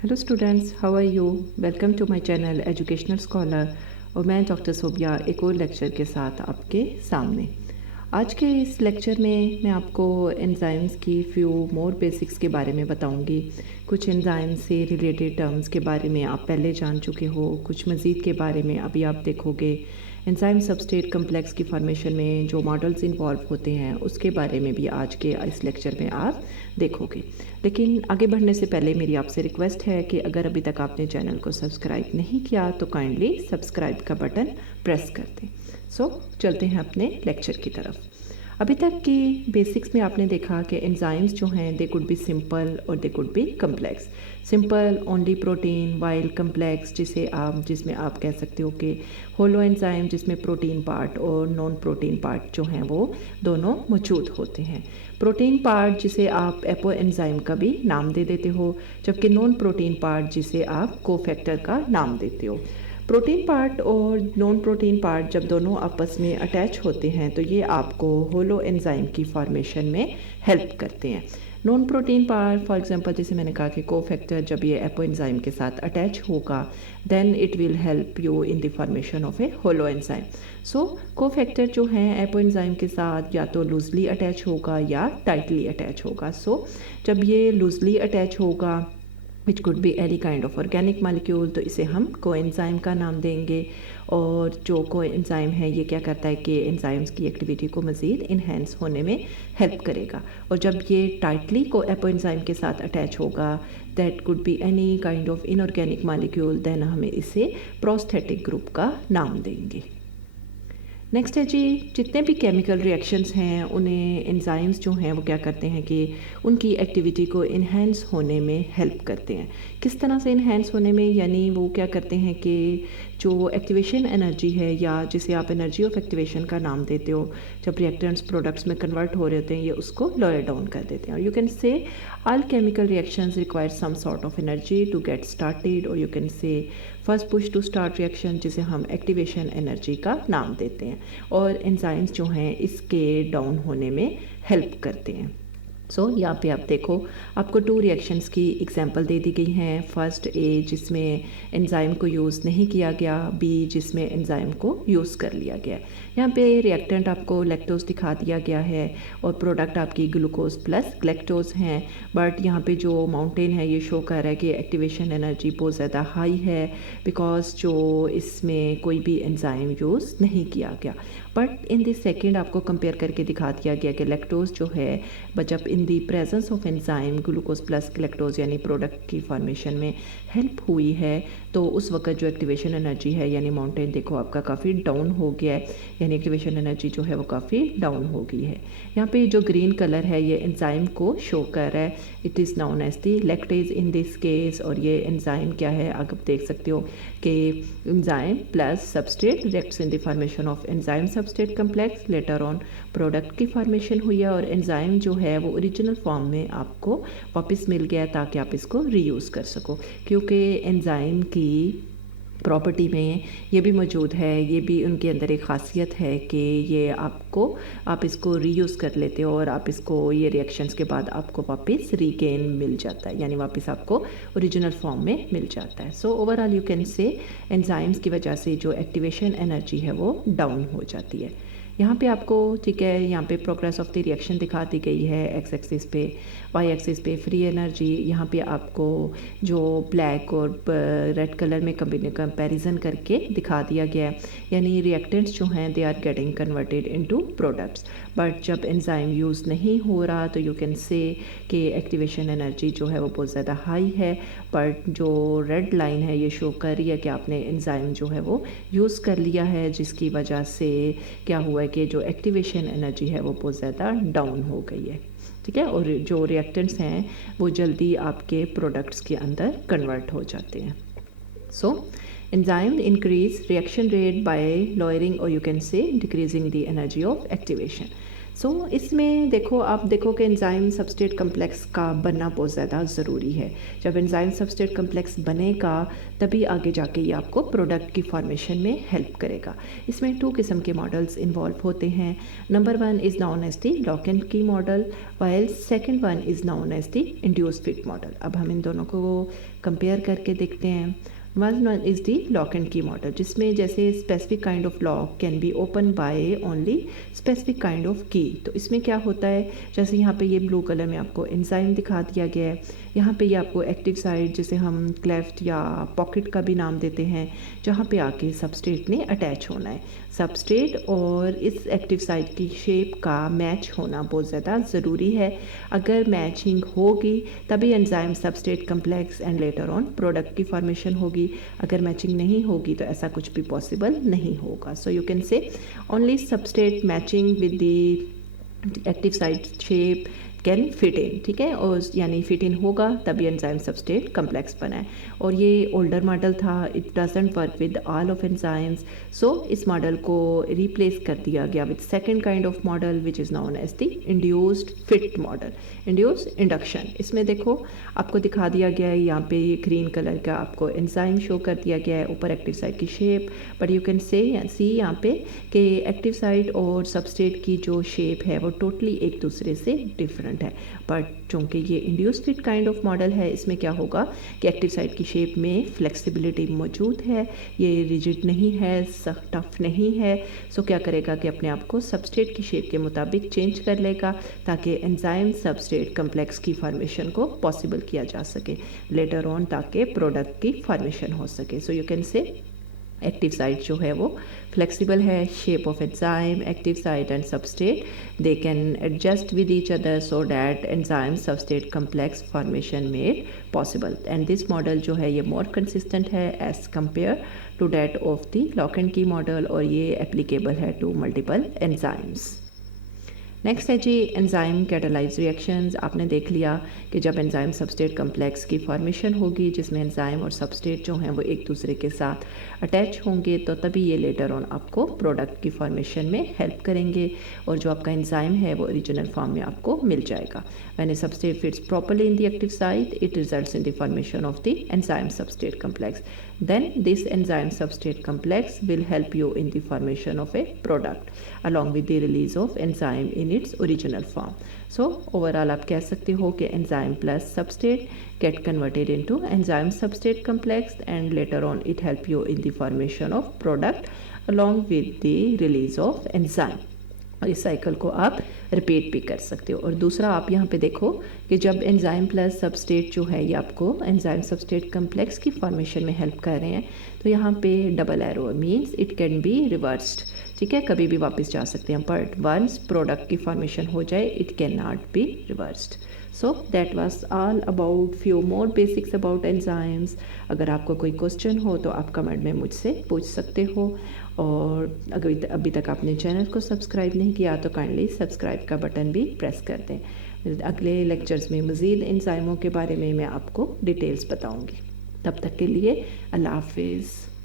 Hello students, how are you? Welcome to my channel educational scholar. और मैं doctor Sobia एक और लेक्चर के साथ आपके सामने। आज के इस लेक्चर में मैं आपको एंजाइम्स की फ्यू मोर बेसिक्स के बारे में बताऊंगी। कुछ एंजाइम से रिलेटेड टर्म्स के बारे में आप पहले जान चुके हो, कुछ मज़ीद के बारे में अभी आप देखोगे। एंजाइम सबस्ट्रेट कम्प्लेक्स की फॉर्मेशन में जो मॉडल्स इन्वॉल्व होते हैं उसके बारे में भी आज के इस लेक्चर में आप देखोगे। लेकिन आगे बढ़ने से पहले मेरी आपसे रिक्वेस्ट है कि अगर अभी तक आपने चैनल को सब्सक्राइब नहीं किया तो काइंडली सब्सक्राइब का बटन प्रेस कर दें। सो चलते हैं अपने लेक्चर की तरफ। अभी तक की बेसिक्स में आपने देखा कि एंजाइम्स जो हैं दे कुड बी सिंपल और they could be complex. Simple only protein, while complex जिसमें आप कह सकते हो कि होलो एंजाइम जिसमें प्रोटीन पार्ट और नॉन प्रोटीन पार्ट जो हैं वो दोनों मौजूद होते हैं। प्रोटीन पार्ट जिसे आप एपो एंजाइम का भी नाम दे देते हो, जबकि नॉन प्रोटीन पार्ट जिसे आप कोफैक्टर का नाम देते हो। प्रोटीन पार्ट और नॉन प्रोटीन पार्ट जब दोनों आपस में अटैच होते हैं तो ये आपको होलो एंजाइम की फॉर्मेशन में हेल्प करते हैं। Non protein part for example जैसे मैंने कहा कि कोफैक्टर जब ये एपो एंजाइम के साथ अटैच होगा then it will help you in the formation of a holo enzyme. So cofactor जो है एपो एंजाइम के साथ या तो लूजली अटैच होगा या टाइटली अटैच होगा। सो जब ये लूजली अटैच होगा which could be any kind of organic molecule तो इसे हम कोएंजाइम का नाम देंगे। और जो कोएंजाइम है ये क्या करता है कि एंजाइम्स की एक्टिविटी को मज़ीद इन्हेंस होने में हेल्प करेगा। और जब ये टाइटली को एपोएंजाइम के साथ अटैच होगा that could be any kind of inorganic molecule then हमें इसे प्रोस्थेटिक ग्रुप का नाम देंगे। नेक्स्ट है जी, जितने भी केमिकल रिएक्शंस हैं उन्हें एंजाइम्स जो हैं वो क्या करते हैं कि उनकी एक्टिविटी को इन्हेंस होने में हेल्प करते हैं। किस तरह से इन्हेंस होने में, यानी वो क्या करते हैं कि जो एक्टिवेशन एनर्जी है या जिसे आप एनर्जी ऑफ एक्टिवेशन का नाम देते हो, जब रिएक्टेंट्स प्रोडक्ट्स में कन्वर्ट हो रहे होते हैं ये उसको लोअर डाउन कर देते हैं। और you can say all chemical reactions require some sort of energy to get started, और you can say first push to start reaction जिसे हम एक्टिवेशन एनर्जी का नाम देते हैं। और एंजाइम्स जो हैं इसके डाउन होने में हेल्प करते हैं। यहाँ पे आप देखो आपको 2 रिएक्शंस की एग्जांपल दे दी गई हैं। फर्स्ट ए जिसमें एंजाइम को यूज़ नहीं किया गया, बी जिसमें एंजाइम को यूज़ कर लिया गया। यहाँ पे रिएक्टेंट आपको लैक्टोज दिखा दिया गया है और प्रोडक्ट आपकी ग्लूकोज प्लस ग्लैक्टोज हैं। बट यहाँ पे जो माउंटेन है ये शो कर रहा है कि एक्टिवेशन एनर्जी बहुत ज़्यादा हाई है बिकॉज जो इसमें कोई भी एंजाइम यूज़ नहीं किया गया। बट इन दिस सेकेंड आपको कंपेयर करके दिखा दिया गया कि लैक्टोज जो है जब in the presence of enzyme glucose plus galactose यानी प्रोडक्ट की फॉर्मेशन में हेल्प हुई है तो उस वक्त जो एक्टिवेशन एनर्जी है यानी माउंटेन देखो आपका काफ़ी डाउन हो गया है, यानी एक्टिवेशन एनर्जी जो है वो काफ़ी डाउन हो गई है। यहाँ पे जो ग्रीन कलर है ये एंजाइम को शो कर रहा है, it is known as the lactase in this case. और ये एंजाइम क्या है आप देख सकते हो कि enzyme plus substrate reacts in the formation of enzyme substrate complex. Later on product की फॉर्मेशन हुई है और एंजाइम जो है वो ओरिजिनल फॉर्म में आपको वापस मिल गया ताकि आप इसको रीयूज़ कर सको, क्योंकि एंजाइम की प्रॉपर्टी में ये भी मौजूद है, ये भी उनके अंदर एक ख़ासियत है कि ये आप इसको रीयूज़ कर लेते हो और आप इसको ये रिएक्शंस के बाद आपको वापस रीगेन मिल जाता है, यानी वापस आपको ओरिजिनल फॉर्म में मिल जाता है। सो ओवरऑल यू कैन से एंजाइम्स की वजह से जो एक्टिवेशन एनर्जी है वो डाउन हो जाती है। यहाँ पे आपको ठीक है, यहाँ पे प्रोग्रेस ऑफ द रिएक्शन दिखा दी गई है एक्स एक्सिस पे, वाई एक्सिस पे फ्री एनर्जी। यहाँ पे आपको जो ब्लैक और रेड कलर में कंपैरिजन करके दिखा दिया गया है, यानी रिएक्टेंट्स जो हैं they are getting converted into products. But जब एंजाइम यूज़ नहीं हो रहा तो यू कैन से कि एक्टिवेशन एनर्जी जो है वो बहुत ज़्यादा हाई है। बट जो रेड लाइन है ये शो कर रही है कि आपने एंजाइम जो है वो यूज़ कर लिया है, जिसकी वजह से क्या हुआ है कि जो एक्टिवेशन एनर्जी है वो बहुत ज़्यादा डाउन हो गई है। ठीक है, और जो रिएक्टेंट्स हैं वो जल्दी आपके प्रोडक्ट्स के अंदर कन्वर्ट हो जाते हैं। So enzyme increase reaction rate by lowering और you can say decreasing the energy of activation. So इसमें देखो, आप देखो कि एंजाइम सबस्ट्रेट कम्प्लेक्स का बनना बहुत ज़्यादा ज़रूरी है। जब एंजाइम सबस्ट्रेट कम्प्लेक्स बनेगा तभी आगे जाके ये आपको प्रोडक्ट की फॉर्मेशन में हेल्प करेगा। इसमें 2 किस्म के मॉडल्स इन्वॉल्व होते हैं। Number 1 is known as the lock and key model, while second one is known as the induce fit model. अब हम इन दोनों को कंपेयर करके देखते हैं। One is the lock and key model, जिसमें जैसे specific kind of lock can be open by only specific kind of key. तो इसमें क्या होता है, जैसे यहाँ पे ये ब्लू कलर में आपको एंजाइम दिखा दिया गया है। यहाँ पे ये आपको एक्टिव साइट, जिसे हम क्लेफ्ट या पॉकेट का भी नाम देते हैं, जहाँ पे आके सबस्ट्रेट ने अटैच होना है। सबस्ट्रेट और इस एक्टिव साइट की शेप का मैच होना बहुत ज़्यादा ज़रूरी है। अगर मैचिंग होगी तभी enzyme substrate complex and later on product की फॉर्मेशन होगी। अगर मैचिंग नहीं होगी तो ऐसा कुछ भी पॉसिबल नहीं होगा। सो यू कैन से only substrate matching with the active site shape can fit in, ठीक है, और यानी फिट इन होगा तभी एंजाइम सबस्ट्रेट कम्प्लेक्स बना है। और ये ओल्डर मॉडल था, it doesn't work with all of enzymes. So इस मॉडल को रिप्लेस कर दिया गया with second kind of model which is known as the induced fit model, induced induction. इसमें देखो आपको दिखा दिया गया है, यहाँ पे ये ग्रीन कलर का आपको एंजाइम शो कर दिया गया है, ऊपर एक्टिव साइट की shape. But you can see यहाँ पे कि एक्टिव साइट और सबस्ट्रेट की जो शेप है वो टोटली एक दूसरे से डिफरेंट है। बट चूँकि ये induce fit kind of model है, इसमें क्या होगा कि एक्टिव साइट की शेप में फ्लेक्सिबिलिटी मौजूद है, ये रिजिड नहीं है, टफ नहीं है। सो क्या करेगा कि अपने आप को सबस्ट्रेट की शेप के मुताबिक चेंज कर लेगा ताकि एंजाइम सबस्ट्रेट कम्प्लेक्स की फॉर्मेशन को पॉसिबल किया जा सके लेटर ऑन, ताकि प्रोडक्ट की फॉर्मेशन हो सके। So you can say active site जो है वो फ्लेक्सिबल है। Shape of enzyme, active site and substrate they can adjust with each other so that enzyme substrate complex formation made possible. And this model जो है ये more consistent है as compare to that of the lock and key model, और ये applicable है to multiple enzymes. Next है जी enzyme catalyse reactions. आपने देख लिया कि जब एंजाइम सबस्ट्रेट कम्प्लेक्स की फॉर्मेशन होगी जिसमें एंजाइम और सबस्ट्रेट जो हैं वो एक दूसरे के साथ अटैच होंगे, तो तभी ये लेटर ऑन आपको प्रोडक्ट की फॉर्मेशन में हेल्प करेंगे और जो आपका एंजाइम है वो ओरिजिनल फॉर्म में आपको मिल जाएगा। When A substrate fits properly in the active site it results in the formation of the enzyme substrate complex. Then this enzyme substrate complex will help you in the formation of a product along with the release of enzyme in its original form. So overall आप कह सकते हो कि enzyme plus substrate get converted into enzyme substrate complex and later on it help you in the formation of product along with the release of enzyme. और इस cycle को आप repeat भी कर सकते हो। और दूसरा आप यहाँ पे देखो कि जब एंजाइम प्लस सबस्ट्रेट जो है ये आपको एंजाइम सबस्ट्रेट कम्प्लेक्स की फॉर्मेशन में हेल्प कर रहे हैं, तो यहाँ पे double arrow means it can be reversed, ठीक है, कभी भी वापस जा सकते हैं, बट वंस प्रोडक्ट की फॉर्मेशन हो जाए it can not be reversed. So that was all about few more basics about enzymes. अगर आपको कोई क्वेश्चन हो तो आप कमेंट में मुझसे पूछ सकते हो, और अगर अभी तक आपने चैनल को सब्सक्राइब नहीं किया तो काइंडली सब्सक्राइब का बटन भी प्रेस कर दें। अगले लेक्चर्स में मज़ीद एंजाइमों के बारे में मैं आपको डिटेल्स बताऊंगी। तब तक के लिए अल्लाह हाफिज़।